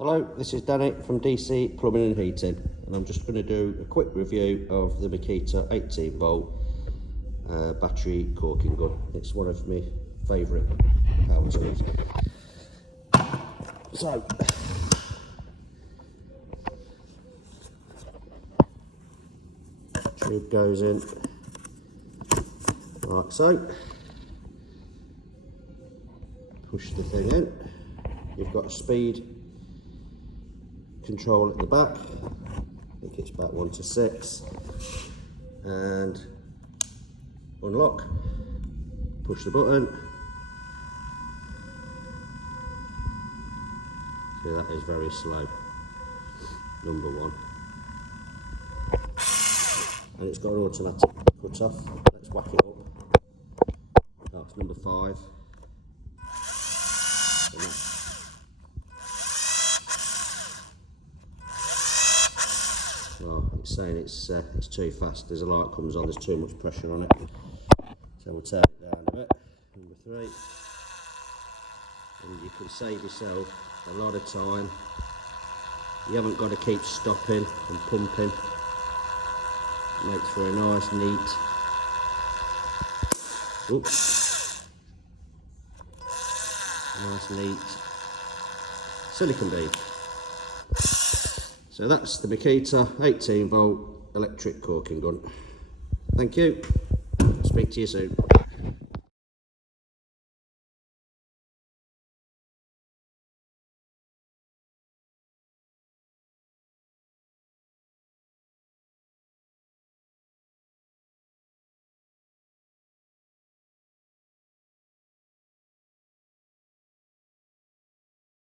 Hello, this is Danny from DC Plumbing and Heating, and I'm just going to do a quick review of the Makita 18V battery caulking gun. It's one of my favourite power tools. So, tube goes in like so. Push the thing in. You've got a speed control at the back. I think it's about 1 to 6, and unlock, push the button. See, that is very slow, number 1, and it's got an automatic cut off. Let's whack it up. That's number 5. Well, it's saying it's too fast. There's a light comes on, there's too much pressure on it. So we'll turn it down a bit. Number 3. And you can save yourself a lot of time. You haven't got to keep stopping and pumping. It makes for a nice, neat. Oops. Nice, neat silicone bead. So that's the Makita 18V electric caulking gun. Thank you. I'll speak to you soon.